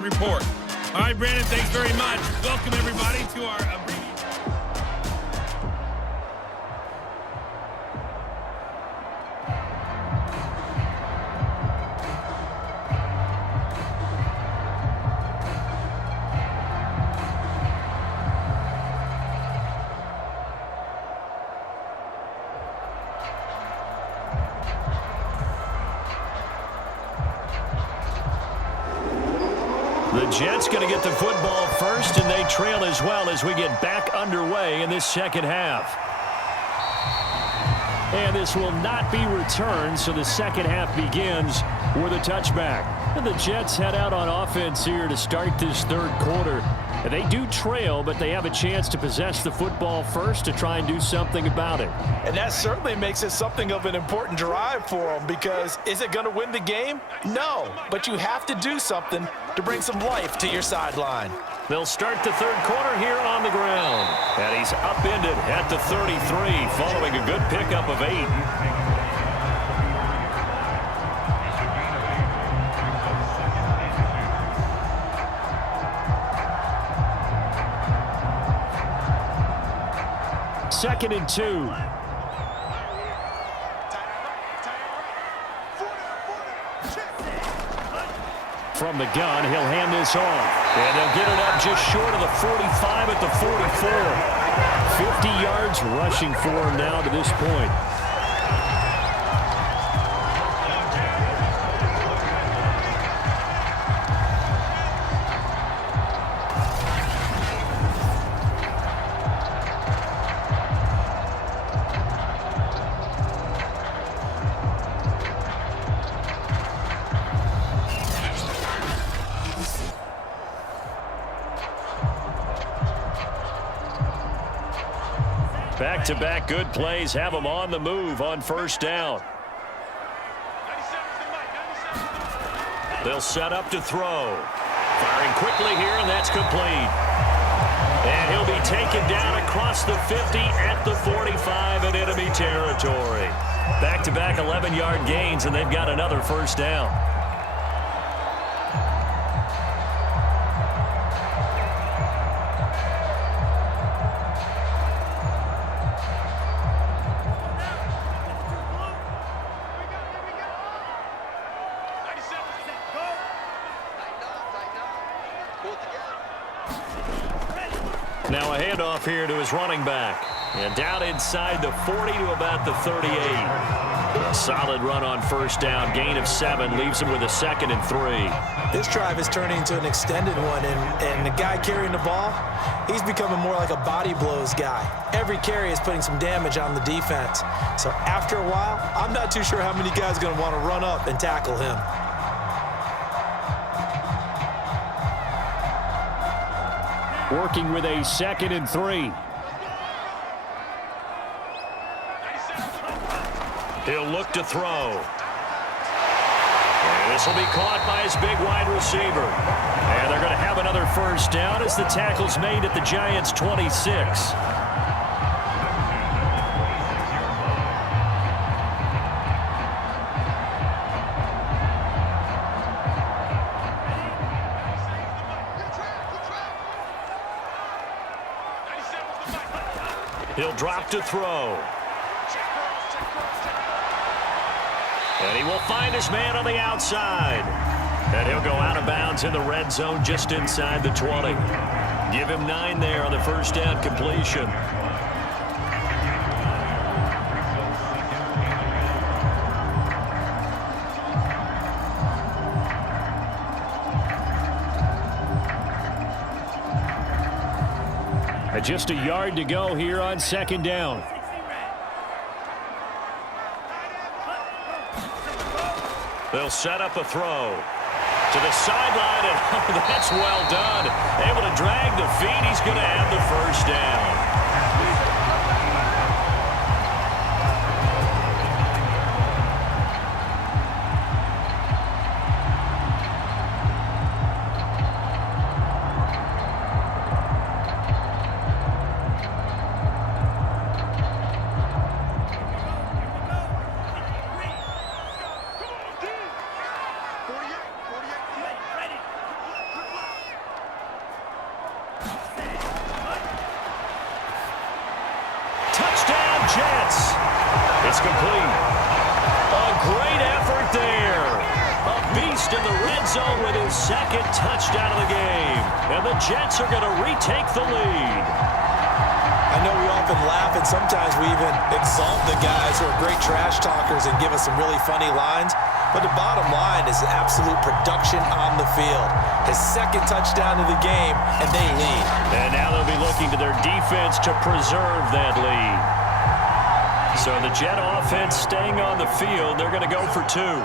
Report. All right, Brandon, thanks very much. Welcome, everybody, to our The Jets going to get the football first, and they trail as well as we get back underway in this second half. And this will not be returned, so the second half begins with a touchback. And the Jets head out on offense here to start this third quarter. And they do trail, but they have a chance to possess the football first to try and do something about it. And that certainly makes it something of an important drive for them, because is it going to win the game? No, but you have to do something to bring some life to your sideline. They'll start the third quarter here on the ground. And he's upended at the 33 following a good pickup of 8. Second and 2. From the gun, he'll hand this off. And they'll get it up just short of the 45 at the 44. 50 yards rushing for him now to this point. Back-to-back good plays have them on the move on first down. They'll set up to throw. Firing quickly here, and that's complete. And he'll be taken down across the 50 at the 45 in enemy territory. Back-to-back 11-yard gains, and they've got another first down. Now a handoff here to his running back. And down inside the 40 to about the 38. A solid run on first down. Gain of 7 leaves him with a 2nd and 3. This drive is turning into an extended one, and the guy carrying the ball, he's becoming more like a body blows guy. Every carry is putting some damage on the defense. So after a while, I'm not too sure how many guys are going to want to run up and tackle him. Working with a 2nd and 3. He'll look to throw. And this will be caught by his big wide receiver. And they're going to have another first down as the tackle's made at the Giants' 26. He'll drop to throw. And he will find his man on the outside. And he'll go out of bounds in the red zone just inside the 20. Give him 9 there on the first down completion. Just a yard to go here on second down. They'll set up a throw to the sideline, and that's well done. Able to drag the feet. He's going to have the first down. It's complete. A great effort there. A beast in the red zone with his second touchdown of the game. And the Jets are going to retake the lead. I know we often laugh, and sometimes we even exalt the guys who are great trash talkers and give us some really funny lines. But the bottom line is absolute production on the field. His second touchdown of the game, and they lead. And now they'll be looking to their defense to preserve that lead. So the Jet offense staying on the field. They're going to go for two.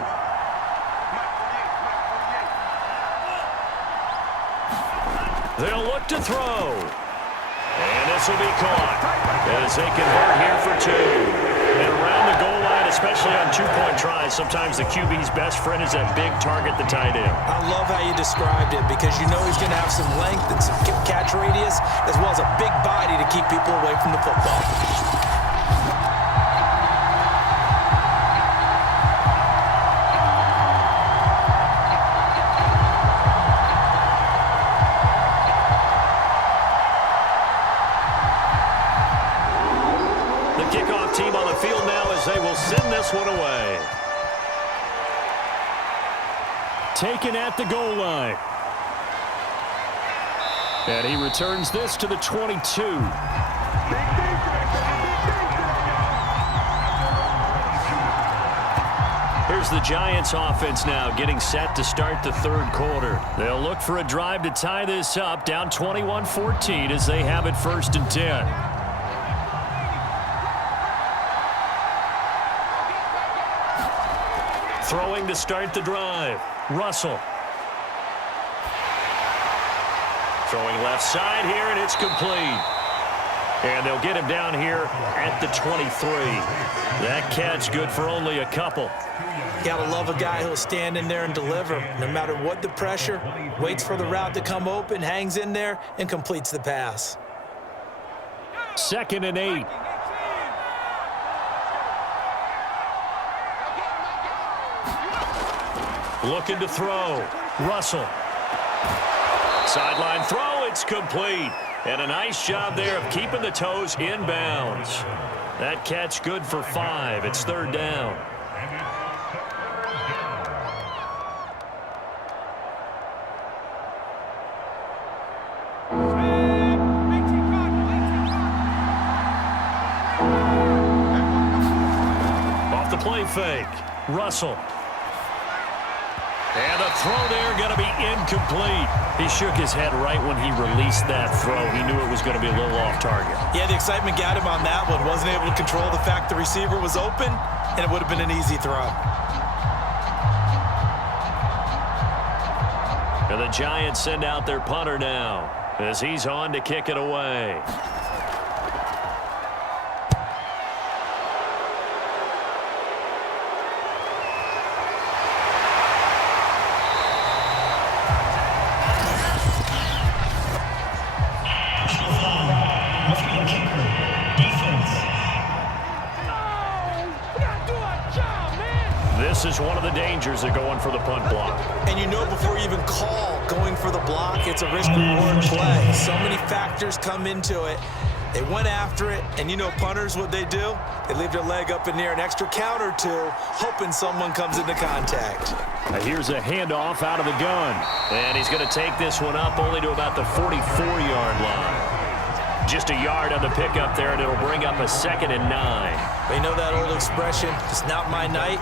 They'll look to throw. And this will be caught as they convert here for two. And around the goal line, especially on two-point tries, sometimes the QB's best friend is that big target, the tight end. I love how you described it because you know he's going to have some length and some catch radius as well as a big body to keep people away from the football. They will send this one away. Taken at the goal line. And he returns this to the 22. Here's the Giants offense now getting set to start the third quarter. They'll look for a drive to tie this up, down 21-14 as they have it 1st and 10. Throwing to start the drive. Russell. Throwing left side here, and it's complete. And they'll get him down here at the 23. That catch good for only a couple. Gotta love a guy who'll stand in there and deliver. No matter what the pressure, waits for the route to come open, hangs in there, and completes the pass. 2nd and 8. Looking to throw. Russell. Sideline throw. It's complete. And a nice job there of keeping the toes in bounds. That catch good for 5. It's 3rd down. Off the play fake. Russell. And the throw there going to be incomplete. He shook his head right when he released that throw. He knew it was going to be a little off target. Yeah, the excitement got him on that one. Wasn't able to control the fact the receiver was open, and it would have been an easy throw. And the Giants send out their punter now as he's on to kick it away. This is one of the dangers of going for the punt block. And you know before you even call going for the block, it's a risk-reward play. So many factors come into it. They went after it, and you know punters, what they do? They leave their leg up in the air an extra count or two, hoping someone comes into contact. Here's a handoff out of the gun. And he's going to take this one up only to about the 44-yard line. Just a yard on the pickup there, and it'll bring up a 2nd and 9. But you know that old expression, it's not my night?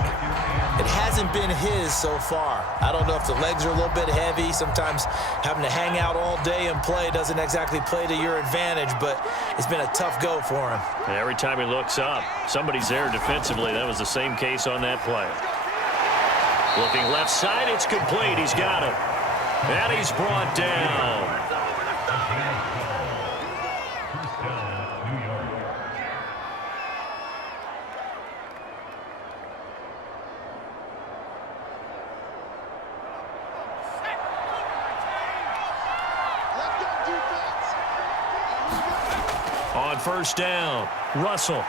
It hasn't been his so far. I don't know if the legs are a little bit heavy. Sometimes having to hang out all day and play doesn't exactly play to your advantage, but it's been a tough go for him. And every time he looks up, somebody's there defensively. That was the same case on that play. Looking left side, it's complete. He's got it. And he's brought down. On 1st down, Russell.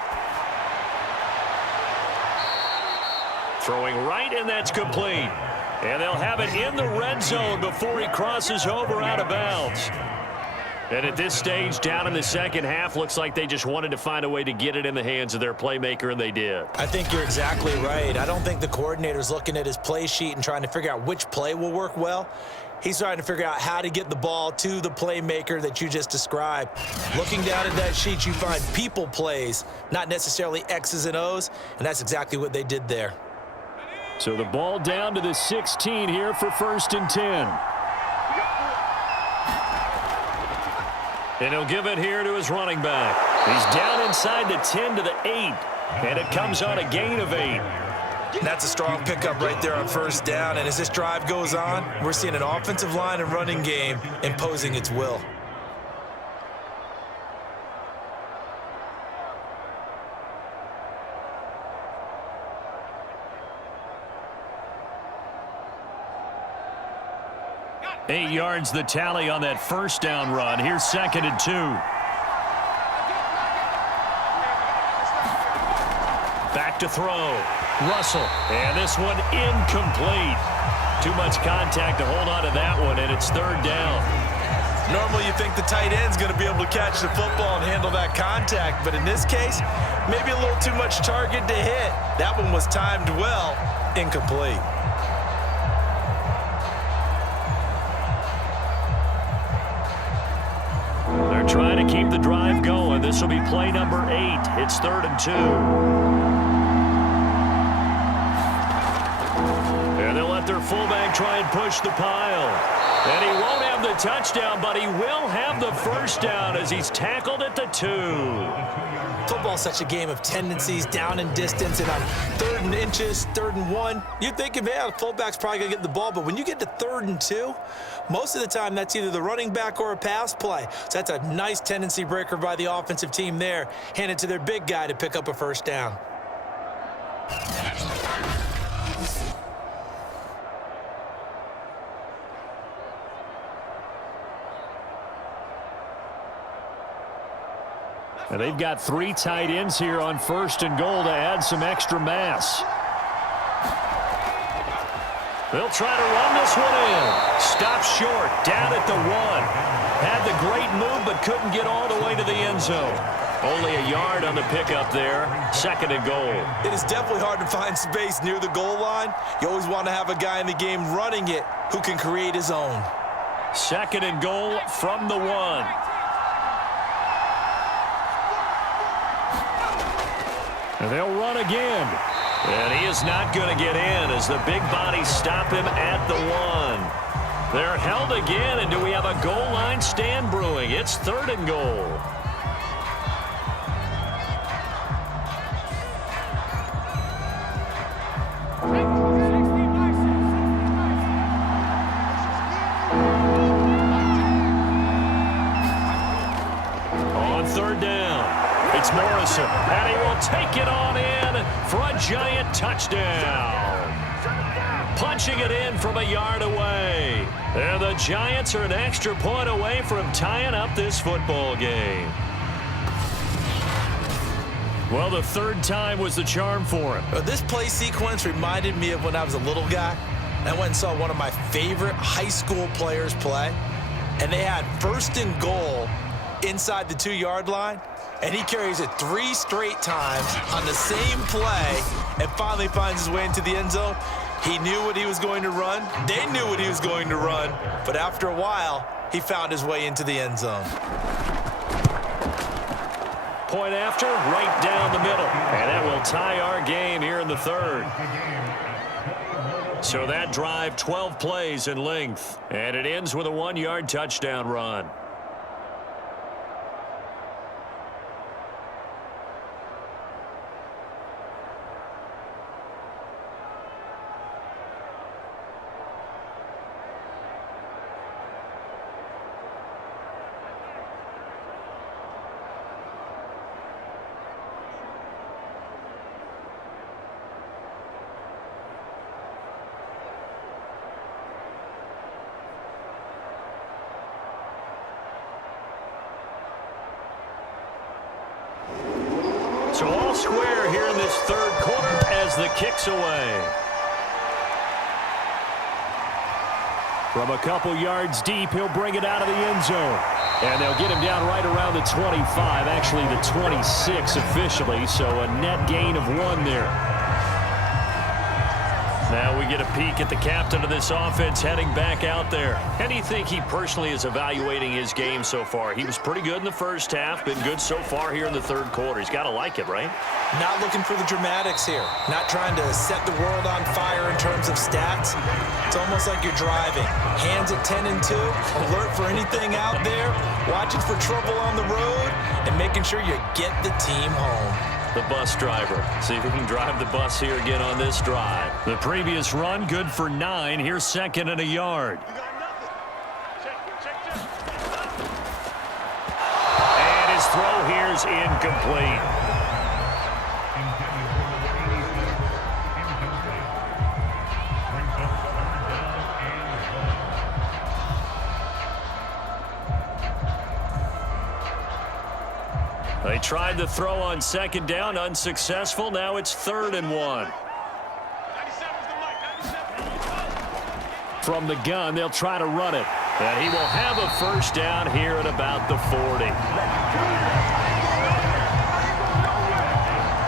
Throwing right, and that's complete. And they'll have it in the red zone before he crosses over out of bounds. And at this stage, down in the second half, looks like they just wanted to find a way to get it in the hands of their playmaker, and they did. I think you're exactly right. I don't think the coordinator's looking at his play sheet and trying to figure out which play will work well. He's trying to figure out how to get the ball to the playmaker that you just described. Looking down at that sheet, you find people plays, not necessarily X's and O's, and that's exactly what they did there. So the ball down to the 16 here for 1st and 10. And he'll give it here to his running back. He's down inside the 10 to the 8, and it comes on a gain of 8. That's a strong pickup right there on 1st down, and as this drive goes on, we're seeing an offensive line and running game imposing its will. Eight yards the tally on that 1st down run. Here's 2nd and 2. Back to throw. Russell. And this one incomplete. Too much contact to hold on to that one, and it's 3rd down. Normally you think the tight end's going to be able to catch the football and handle that contact, but in this case, maybe a little too much target to hit. That one was timed well, incomplete. They're trying to keep the drive going. This will be play number 8. It's 3rd and 2. And they'll let their fullback try and push the pile. And he won't have the touchdown, but he will have the 1st down as he's tackled at the 2. Football's such a game of tendencies, down and distance, and on 3rd and inches, 3rd and 1, you're thinking, man, the fullback's probably going to get the ball. But when you get to 3rd and 2, most of the time that's either the running back or a pass play. So that's a nice tendency breaker by the offensive team there, handed to their big guy to pick up a 1st down. And they've got 3 tight ends here on 1st and goal to add some extra mass. They'll try to run this one in. Stopped short, down at the 1. Had the great move, but couldn't get all the way to the end zone. Only a yard on the pickup there. 2nd and goal. It is definitely hard to find space near the goal line. You always want to have a guy in the game running it who can create his own. 2nd and goal from the 1. And they'll run again. And he is not going to get in as the big bodies stop him at the 1. They're held again, and do we have a goal line stand brewing? It's 3rd and goal. On 3rd down. It's Morrison, and he will take it on in for a giant touchdown. Punching it in from a yard away. And the Giants are an extra point away from tying up this football game. Well, the 3rd time was the charm for him. This play sequence reminded me of when I was a little guy. I went and saw one of my favorite high school players play, and they had 1st and goal inside the 2-yard line. And he carries it 3 straight times on the same play and finally finds his way into the end zone. He knew what he was going to run. They knew what he was going to run. But after a while, he found his way into the end zone. Point after, right down the middle. And that will tie our game here in the 3rd. So that drive, 12 plays in length. And it ends with a 1-yard touchdown run. So all square here in this 3rd quarter as the kick's away. From a couple yards deep, he'll bring it out of the end zone. And they'll get him down right around the 25, actually the 26 officially, so a net gain of 1 there. Now we get a peek at the captain of this offense heading back out there. How do you think he personally is evaluating his game so far? He was pretty good in the first half, been good so far here in the third quarter. He's got to like it, right? Not looking for the dramatics here. Not trying to set the world on fire in terms of stats. It's almost like you're driving. Hands at 10 and 2, alert for anything out there, watching for trouble on the road, and making sure you get the team home. The bus driver. See if he can drive the bus here again on this drive. The previous run, good for 9. Here's 2nd and a yard. And his throw here's incomplete. They tried the throw on 2nd down, unsuccessful. Now it's 3rd and 1. From the gun, they'll try to run it. And he will have a 1st down here at about the 40.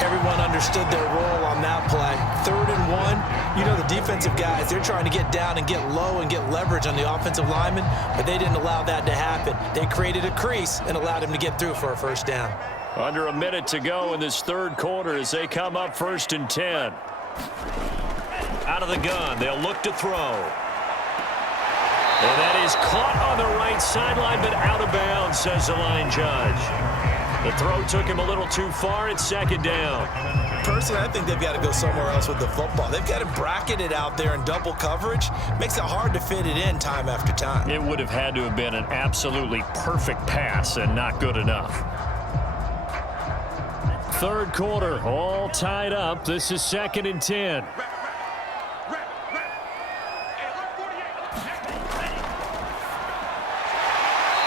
Everyone understood their role on that play. 3rd and 1. You know the defensive guys, they're trying to get down and get low and get leverage on the offensive lineman, but they didn't allow that to happen. They created a crease and allowed him to get through for a 1st down. Under a minute to go in this third quarter as they come up 1st and 10. Out of the gun, they'll look to throw. And that is caught on the right sideline, but out of bounds, says the line judge. The throw took him a little too far. It's 2nd down. Personally, I think they've got to go somewhere else with the football. They've got to bracket it out there in double coverage. Makes it hard to fit it in time after time. It would have had to have been an absolutely perfect pass and not good enough. Third quarter, all tied up. This is 2nd and 10.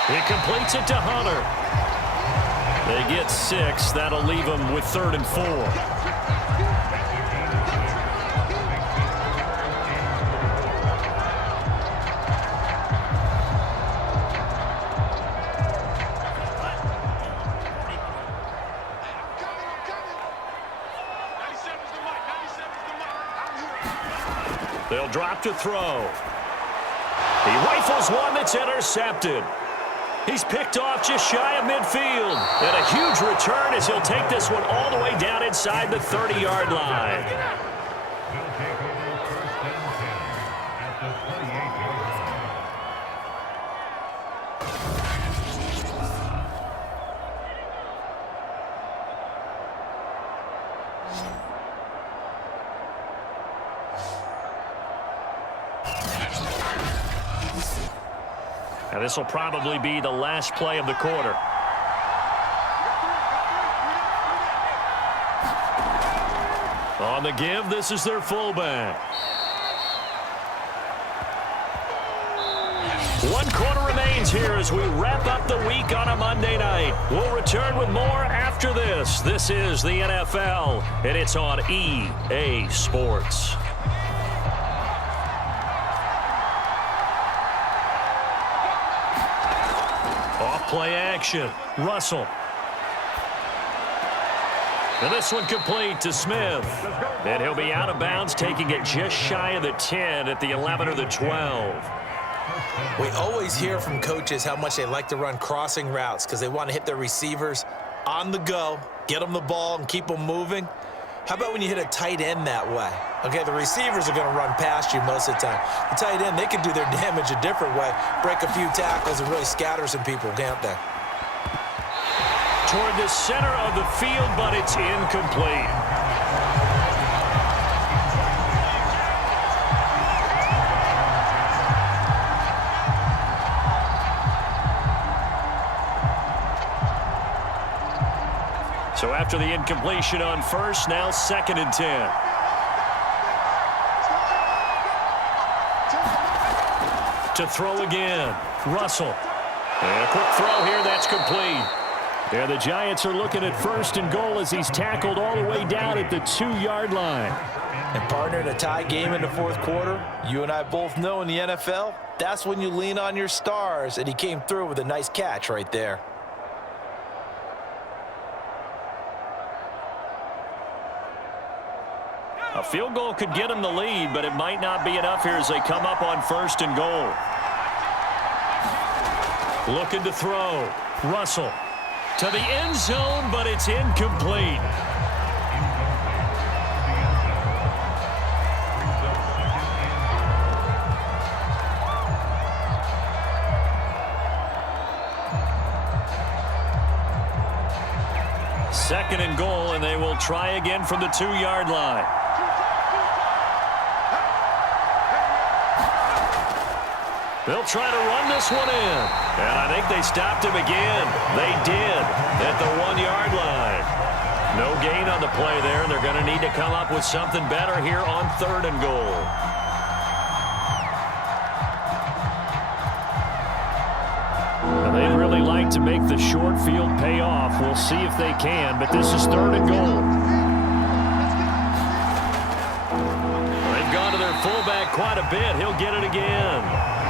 He completes it to Hunter. They get 6. That'll leave them with 3rd and 4. They'll drop to throw. He rifles one that's intercepted. He's picked off just shy of midfield. And a huge return as he'll take this one all the way down inside the 30-yard line. Now this will probably be the last play of the quarter. On the give, this is their fullback. 1 quarter remains here as we wrap up the week on a Monday night. We'll return with more after this. This is the NFL, and it's on EA Sports. Play action. Russell. And this one complete to Smith. And he'll be out of bounds, taking it just shy of the 10 at the 11 or the 12. We always hear from coaches how much they like to run crossing routes because they want to hit their receivers on the go, get them the ball, and keep them moving. How about when you hit a tight end that way? Okay, the receivers are going to run past you most of the time. The tight end, they can do their damage a different way, break a few tackles and really scatter some people, can't they? Toward the center of the field, but it's incomplete. So after the incompletion on first, now 2nd and 10. To throw again. Russell. And a quick throw here, that's complete. And the Giants are looking at 1st and goal as he's tackled all the way down at the 2-yard line. And partner, in a tie game in the 4th quarter, you and I both know in the NFL, that's when you lean on your stars, and he came through with a nice catch right there. A field goal could get him the lead, but it might not be enough here as they come up on 1st and goal. Looking to throw. Russell to the end zone, but it's incomplete. Second and goal, and they will try again from the 2-yard line. They'll try to run this one in. And I think they stopped him again. They did at the 1-yard line. No gain on the play there, and they're going to need to come up with something better here on 3rd and goal. Now, they'd really like to make the short field pay off. We'll see if they can, but this is 3rd and goal. They've gone to their fullback quite a bit. He'll get it again.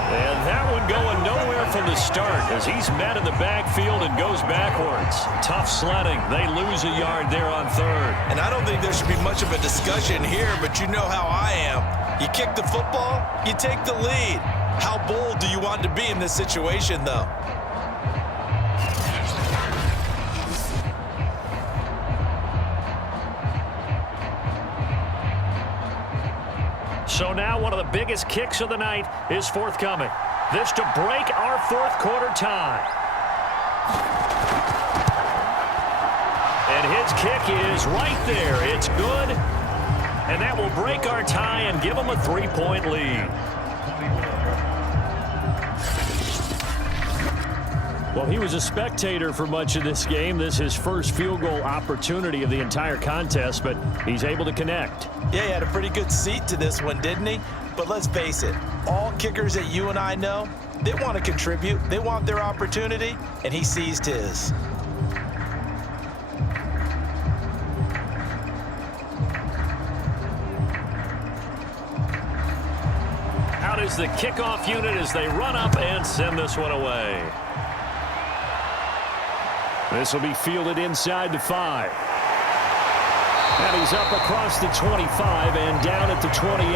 And that one going nowhere from the start as he's met in the backfield and goes backwards. Tough sledding. They lose a yard there on 3rd. And I don't think there should be much of a discussion here, but you know how I am. You kick the football, you take the lead. How bold do you want to be in this situation, though? So now one of the biggest kicks of the night is forthcoming. This to break our 4th quarter tie. And his kick is right there. It's good. And that will break our tie and give them a 3-point lead. Well, he was a spectator for much of this game. This is his first field goal opportunity of the entire contest, but he's able to connect. Yeah, he had a pretty good seat to this one, didn't he? But let's face it, all kickers that you and I know, they want to contribute. They want their opportunity, and he seized his. Out is the kickoff unit as they run up and send this one away. This will be fielded inside the 5. And he's up across the 25 and down at the 28.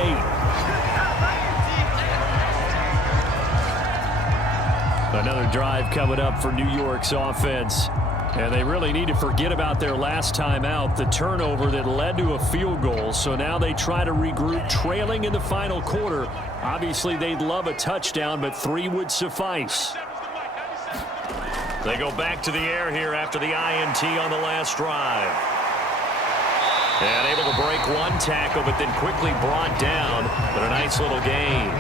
Another drive coming up for New York's offense. And they really need to forget about their last time out, the turnover that led to a field goal. So now they try to regroup, trailing in the final quarter. Obviously, they'd love a touchdown, but 3 would suffice. They go back to the air here after the INT on the last drive. And able to break one tackle, but then quickly brought down. But a nice little gain.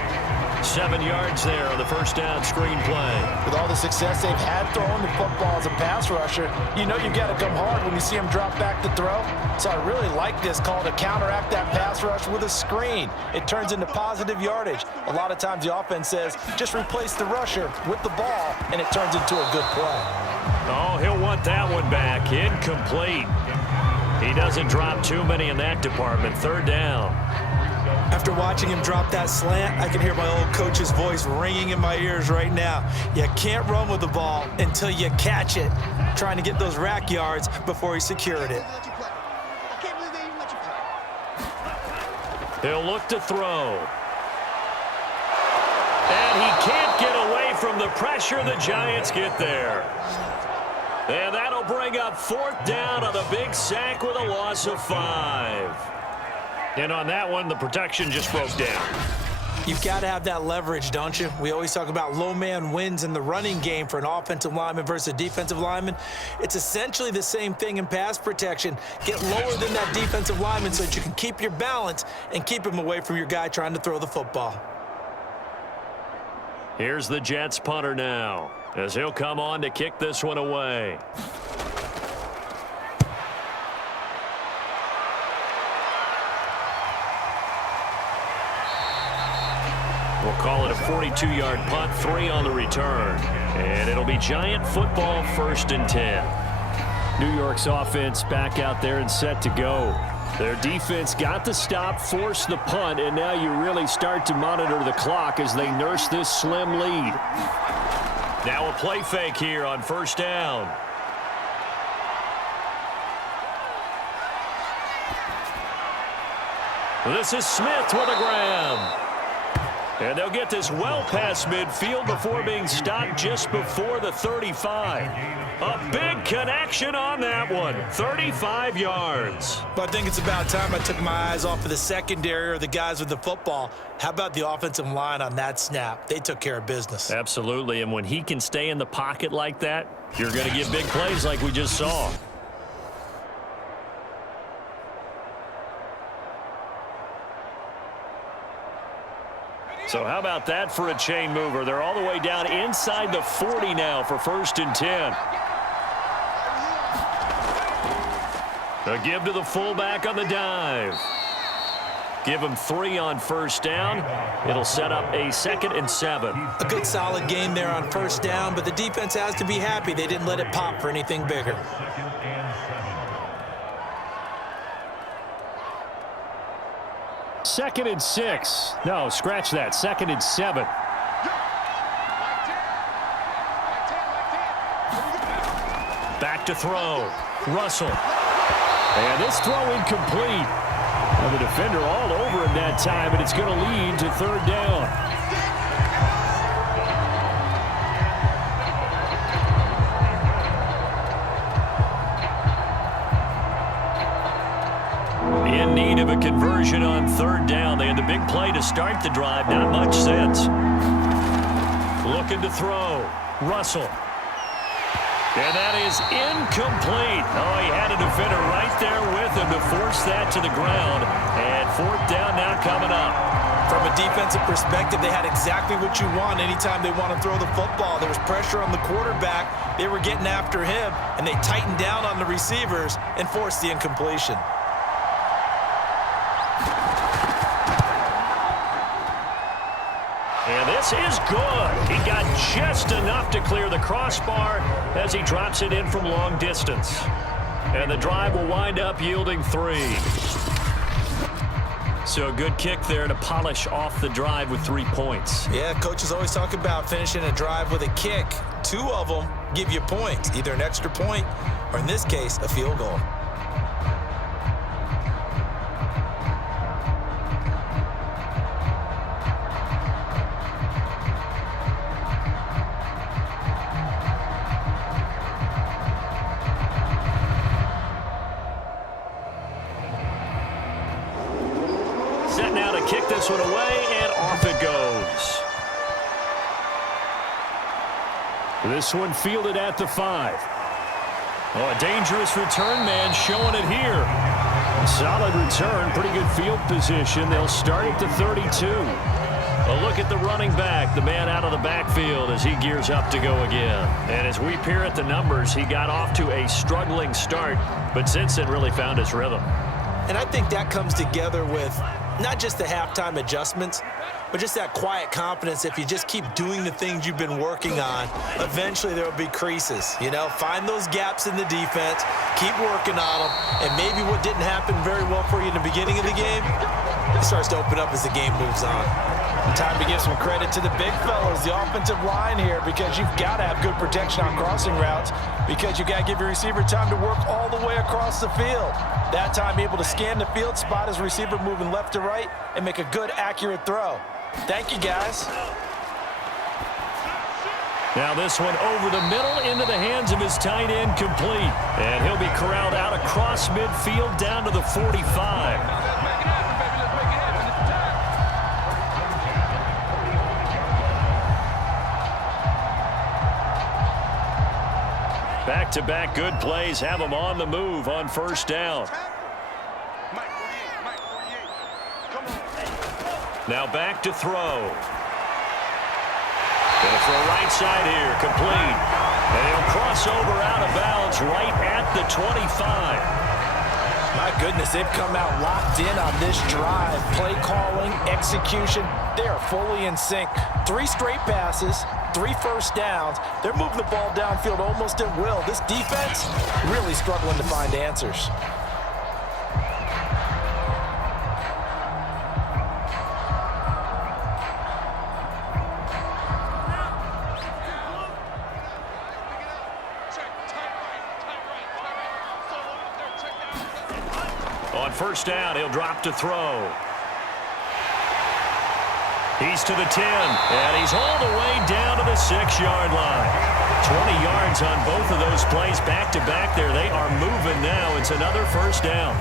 7 yards there on the first down screen play. With all the success they've had throwing the football as a pass rusher, you know you've got to come hard when you see him drop back to throw. So I really like this call to counteract that pass rush with a screen. It turns into positive yardage. A lot of times the offense says, just replace the rusher with the ball, and it turns into a good play. Oh, he'll want that one back. Incomplete. He doesn't drop too many in that department. 3rd down. After watching him drop that slant, I can hear my old coach's voice ringing in my ears right now. You can't run with the ball until you catch it. Trying to get those rack yards before he secured it. He'll look to throw. And he can't get away from the pressure. The Giants get there. And that'll bring up 4th down on a big sack with a loss of 5. And on that one, the protection just broke down. You've got to have that leverage, don't you? We always talk about low man wins in the running game for an offensive lineman versus a defensive lineman. It's essentially the same thing in pass protection. Get lower than that defensive lineman so that you can keep your balance and keep him away from your guy trying to throw the football. Here's the Jets punter now, as he'll come on to kick this one away. We'll call it a 42-yard punt, 3 on the return. And it'll be Giant football, 1st and 10. New York's offense back out there and set to go. Their defense got the stop, forced the punt, and now you really start to monitor the clock as they nurse this slim lead. Now a play fake here on 1st down. This is Smith with a grab. And they'll get this well past midfield before being stopped just before the 35. A big connection on that one. 35 yards. But I think it's about time I took my eyes off of the secondary or the guys with the football. How about the offensive line on that snap? They took care of business. Absolutely, and when he can stay in the pocket like that, you're going to get big plays like we just saw. So how about that for a chain mover? They're all the way down inside the 40 now for 1st and 10. A give to the fullback on the dive. Give him 3 on 1st down. It'll set up a 2nd and 7. A good solid game there on 1st down, but the defense has to be happy they didn't let it pop for anything bigger. Second and 6. No, scratch that. 2nd and 7. Back to throw. Russell. And this throw incomplete. And the defender all over him that time, and it's going to lead to 3rd down. In need of a conversion on 3rd down. They had the big play to start the drive. Not much sense. Looking to throw. Russell. And that is incomplete. Oh, he had a defender right there with him to force that to the ground. And 4th down now coming up. From a defensive perspective, they had exactly what you want anytime they want to throw the football. There was pressure on the quarterback. They were getting after him, and they tightened down on the receivers and forced the incompletion. And this is good. He got just enough to clear the crossbar as he drops it in from long distance. And the drive will wind up yielding 3. So a good kick there to polish off the drive with 3 points. Yeah, coaches always talk about finishing a drive with a kick. 2 of them give you points, either an extra point or, in this case, a field goal. Set now to kick this one away, and off it goes. This one fielded at the 5. Oh, a dangerous return man showing it here. A solid return, pretty good field position. They'll start at the 32. A look at the running back, the man out of the backfield as he gears up to go again. And as we peer at the numbers, he got off to a struggling start, but since then really found his rhythm. And I think that comes together with not just the halftime adjustments, but just that quiet confidence. If you just keep doing the things you've been working on, eventually there will be creases. You know, find those gaps in the defense, keep working on them, and maybe what didn't happen very well for you in the beginning of the game, it starts to open up as the game moves on. Time to give some credit to the big fellas, the offensive line here, because you've got to have good protection on crossing routes, because you've got to give your receiver time to work all the way across the field. That time able to scan the field, spot his receiver moving left to right, and make a good, accurate throw. Thank you, guys. Now this one over the middle into the hands of his tight end, complete. And he'll be corralled out across midfield down to the 45. Back-to-back good plays have him on the move on 1st down. Now back to throw. Going to throw right side here, complete. And he'll cross over out of bounds right at the 25. My goodness, they've come out locked in on this drive. Play calling, execution, they are fully in sync. 3 straight passes, 3 first downs. They're moving the ball downfield almost at will. This defense really struggling to find answers. On first down, he'll drop to throw. He's to the 10, and he's all the way down to the 6-yard line. 20 yards on both of those plays back-to-back there. They are moving now. It's another first down.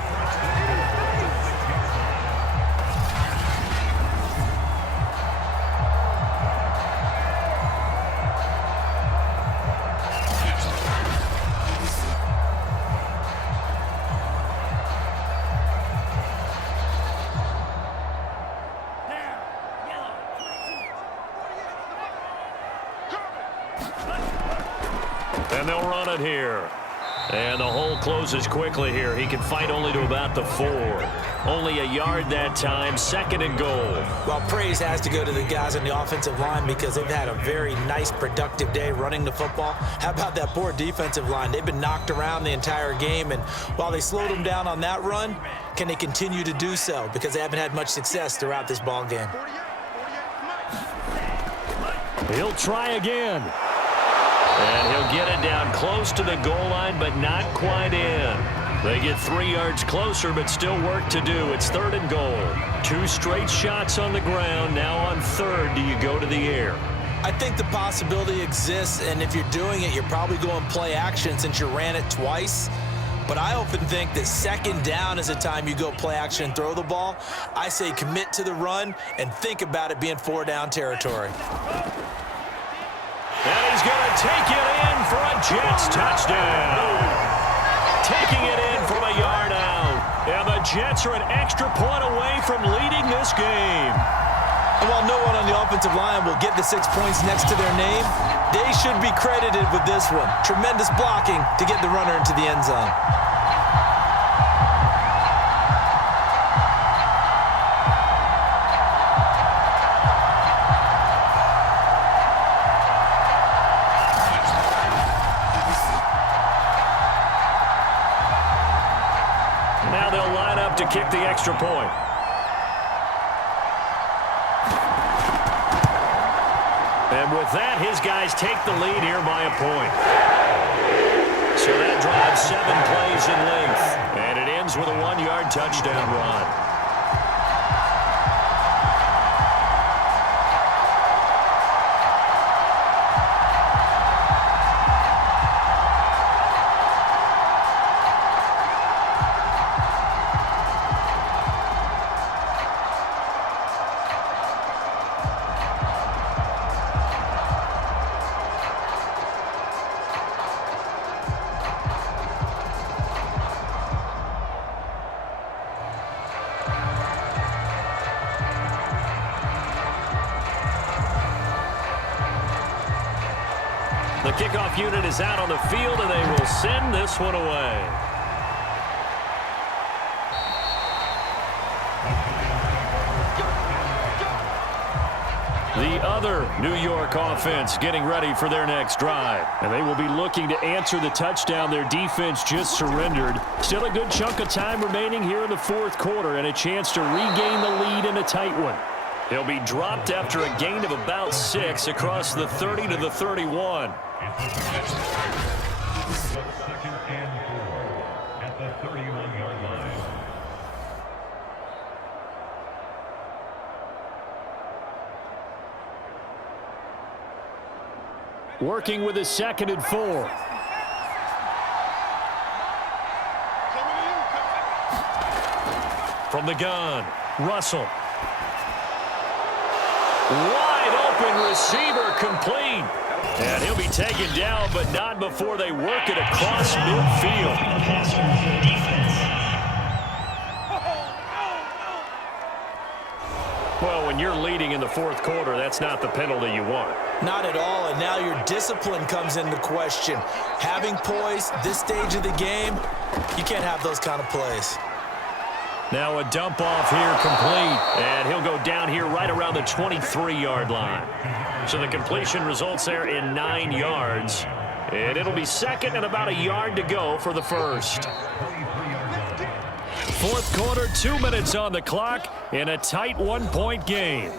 And they'll run it here. And the hole closes quickly here. He can fight only to about the 4. Only a yard that time, 2nd and goal. Well, praise has to go to the guys on the offensive line because they've had a very nice, productive day running the football. How about that poor defensive line? They've been knocked around the entire game, and while they slowed them down on that run, can they continue to do so? Because they haven't had much success throughout this ball game. He'll try again. And he'll get it down close to the goal line, but not quite in. They get 3 yards closer, but still work to do. It's 3rd and goal. 2 straight shots on the ground. Now on 3rd, do you go to the air? I think the possibility exists, and if you're doing it, you're probably going play action since you ran it twice. But I often think that 2nd down is the time you go play action and throw the ball. I say commit to the run and think about it being 4-down territory. And he's going to take it in for a Jets touchdown. Taking it in from a yard out. And the Jets are an extra point away from leading this game. And while no one on the offensive line will get the 6 points next to their name, they should be credited with this one. Tremendous blocking to get the runner into the end zone. Now they'll line up to kick the extra point. And with that, his guys take the lead here by a point. So that drives 7 plays in length. And it ends with a 1-yard touchdown run. The kickoff unit is out on the field, and they will send this one away. The other New York offense getting ready for their next drive. And they will be looking to answer the touchdown their defense just surrendered. Still a good chunk of time remaining here in the 4th quarter and a chance to regain the lead in a tight one. He'll be dropped after a gain of about 6 across the 30 to the 31. Second and 4 at the 31-yard line. Working with a 2nd and 4. From the gun, Russell. Wide open receiver complete. And he'll be taken down, but not before they work it across midfield. Well, when you're leading in the 4th quarter, that's not the penalty you want. Not at all, and now your discipline comes into question. Having poise this stage of the game, you can't have those kind of plays. Now a dump off here complete. And he'll go down here right around the 23-yard line. So the completion results there in 9 yards. And it'll be second and about a yard to go for the first. Fourth quarter, 2 minutes on the clock in a tight 1-point game.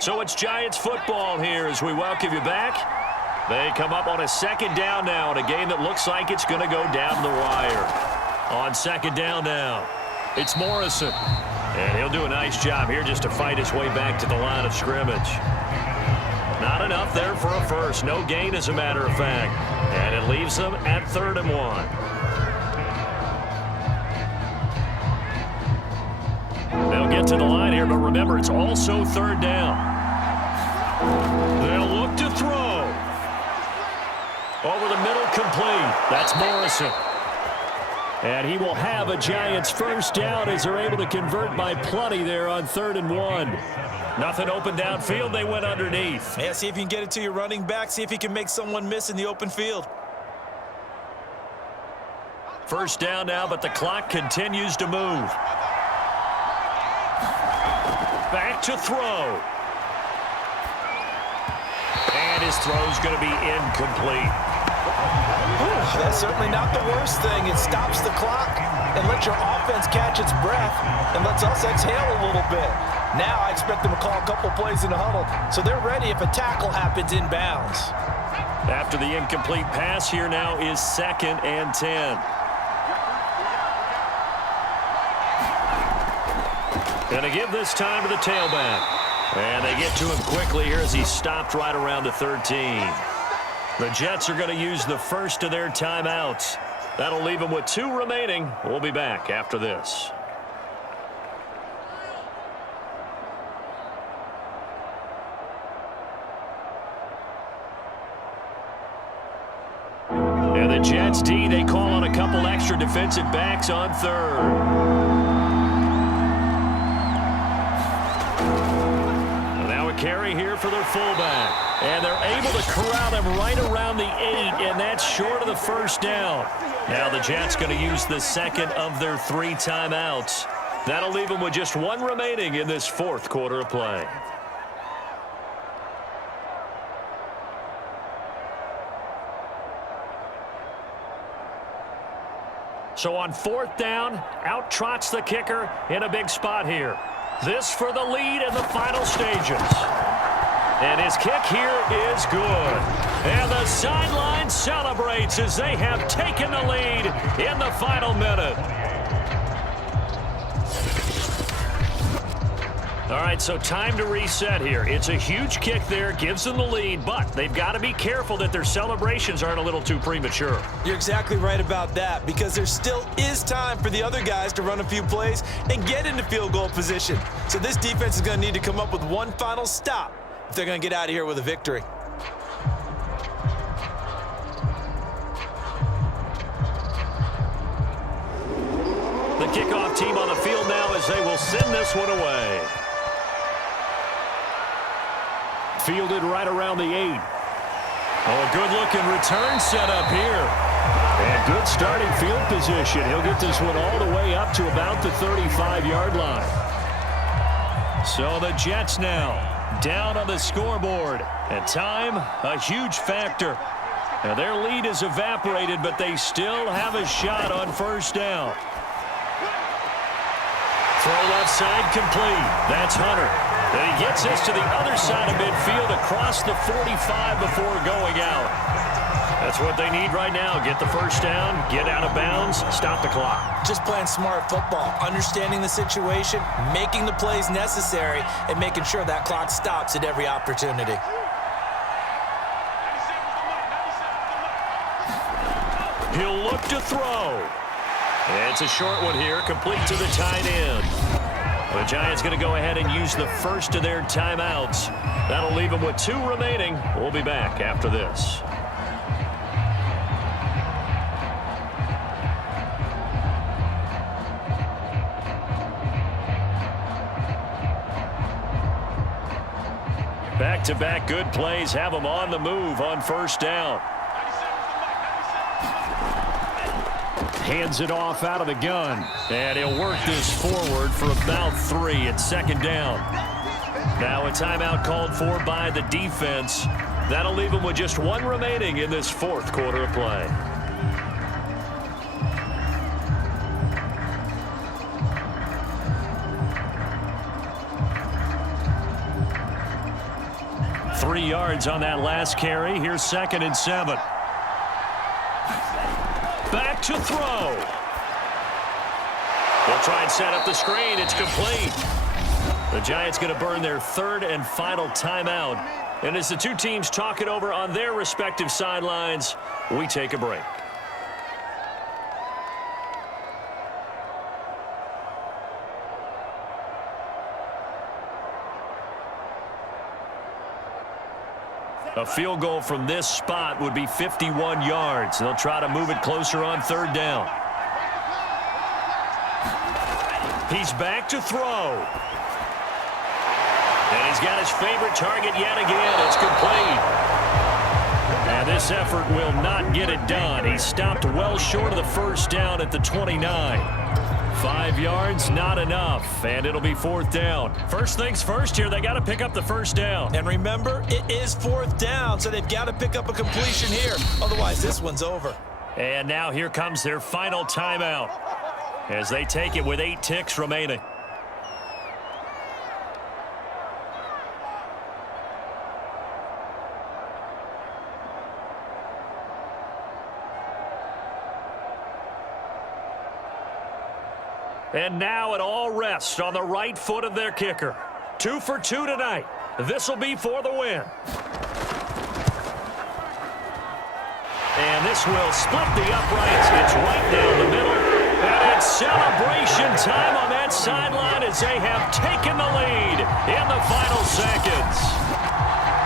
So it's Giants football here as we welcome you back. They come up on a second down now in a game that looks like it's going to go down the wire. On second down now, it's Morrison. And he'll do a nice job here just to fight his way back to the line of scrimmage. Not enough there for a first. No gain, as a matter of fact. And it leaves them at 3rd and 1. They'll get to the line here, but remember, it's also 3rd down. They'll look to throw. Over the middle, complete. That's Morrison. And he will have a Giants first down as they're able to convert by plenty there on 3rd and 1. Nothing open downfield. They went underneath. Yeah, see if you can get it to your running back. See if he can make someone miss in the open field. First down now, but the clock continues to move. Back to throw. And his throw's going to be incomplete. That's certainly not the worst thing. It stops the clock and lets your offense catch its breath and lets us exhale a little bit. Now I expect them to call a couple plays in the huddle so they're ready if a tackle happens inbounds. After the incomplete pass, here now is 2nd and 10. Going to give this time to the tailback. And they get to him quickly here as he stopped right around the 13. The Jets are going to use the first of their timeouts. That'll leave them with 2 remaining. We'll be back after this. And the Jets D, they call on a couple extra defensive backs on 3rd. Carry here for their fullback. And they're able to corral him right around the 8, and that's short of the first down. Now the Jets going to use the second of their 3 timeouts. That'll leave them with just 1 remaining in this 4th quarter of play. So on 4th down, out trots the kicker in a big spot here. This for the lead in the final stages. And his kick here is good. And the sideline celebrates as they have taken the lead in the final minute. All right, so time to reset here. It's a huge kick there, gives them the lead, but they've got to be careful that their celebrations aren't a little too premature. You're exactly right about that, because there still is time for the other guys to run a few plays and get into field goal position. So this defense is going to need to come up with one final stop if they're going to get out of here with a victory. The kickoff team on the field now as they will send this one away. Fielded right around the 8. Oh, a good-looking return set up here. And good starting field position. He'll get this one all the way up to about the 35-yard line. So the Jets now down on the scoreboard. And time, a huge factor. Now their lead is evaporated, but they still have a shot on first down. Throw left side complete. That's Hunter. And he gets this to the other side of midfield across the 45 before going out. That's what they need right now. Get the first down, get out of bounds, stop the clock. Just playing smart football, understanding the situation, making the plays necessary, and making sure that clock stops at every opportunity. He'll look to throw. And it's a short one here, complete to the tight end. The Giants going to go ahead and use the first of their timeouts. That'll leave them with 2 remaining. We'll be back after this. Back-to-back good plays have them on the move on first down. Hands it off out of the gun. And he'll work this forward for about 3 at second down. Now a timeout called for by the defense. That'll leave them with just 1 remaining in this fourth quarter of play. Three yards on that last carry. Here's 2nd and 7. Back to throw. They'll try and set up the screen. It's complete. The Giants going to burn their 3rd and final timeout. And as the two teams talk it over on their respective sidelines, we take a break. A field goal from this spot would be 51 yards. They'll try to move it closer on 3rd down. He's back to throw. And he's got his favorite target yet again. It's complete. And this effort will not get it done. He stopped well short of the first down at the 29. 5 yards, not enough, and it'll be 4th down. First things first here, they got to pick up the first down. And remember, it is 4th down, so they've got to pick up a completion here. Otherwise, this one's over. And now here comes their final timeout as they take it with 8 ticks remaining. And now it all rests on the right foot of their kicker. 2 for 2 tonight. This will be for the win. And this will split the uprights. It's right down the middle. And it's celebration time on that sideline as they have taken the lead in the final seconds.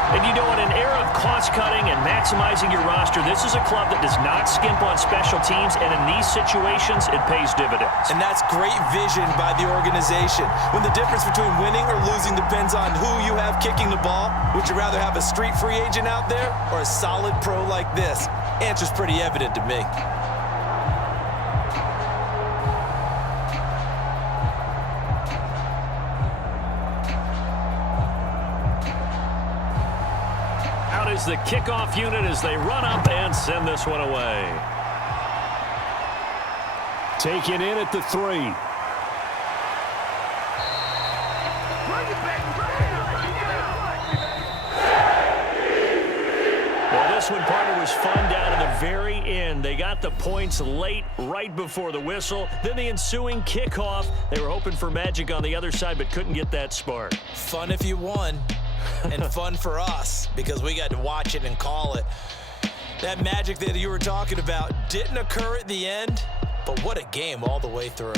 And you know, in an era of cost-cutting and maximizing your roster, this is a club that does not skimp on special teams, and in these situations, it pays dividends. And that's great vision by the organization. When the difference between winning or losing depends on who you have kicking the ball, would you rather have a street free agent out there or a solid pro like this? Answer's pretty evident to me. The kickoff unit as they run up and send this one away. Taken in at the 3. Well, this one, partner, was fun down to the very end. They got the points late, right before the whistle. Then the ensuing kickoff. They were hoping for magic on the other side, but couldn't get that spark. Fun if you won. And fun for us because we got to watch it and call it. That magic that you were talking about didn't occur at the end, but what a game all the way through.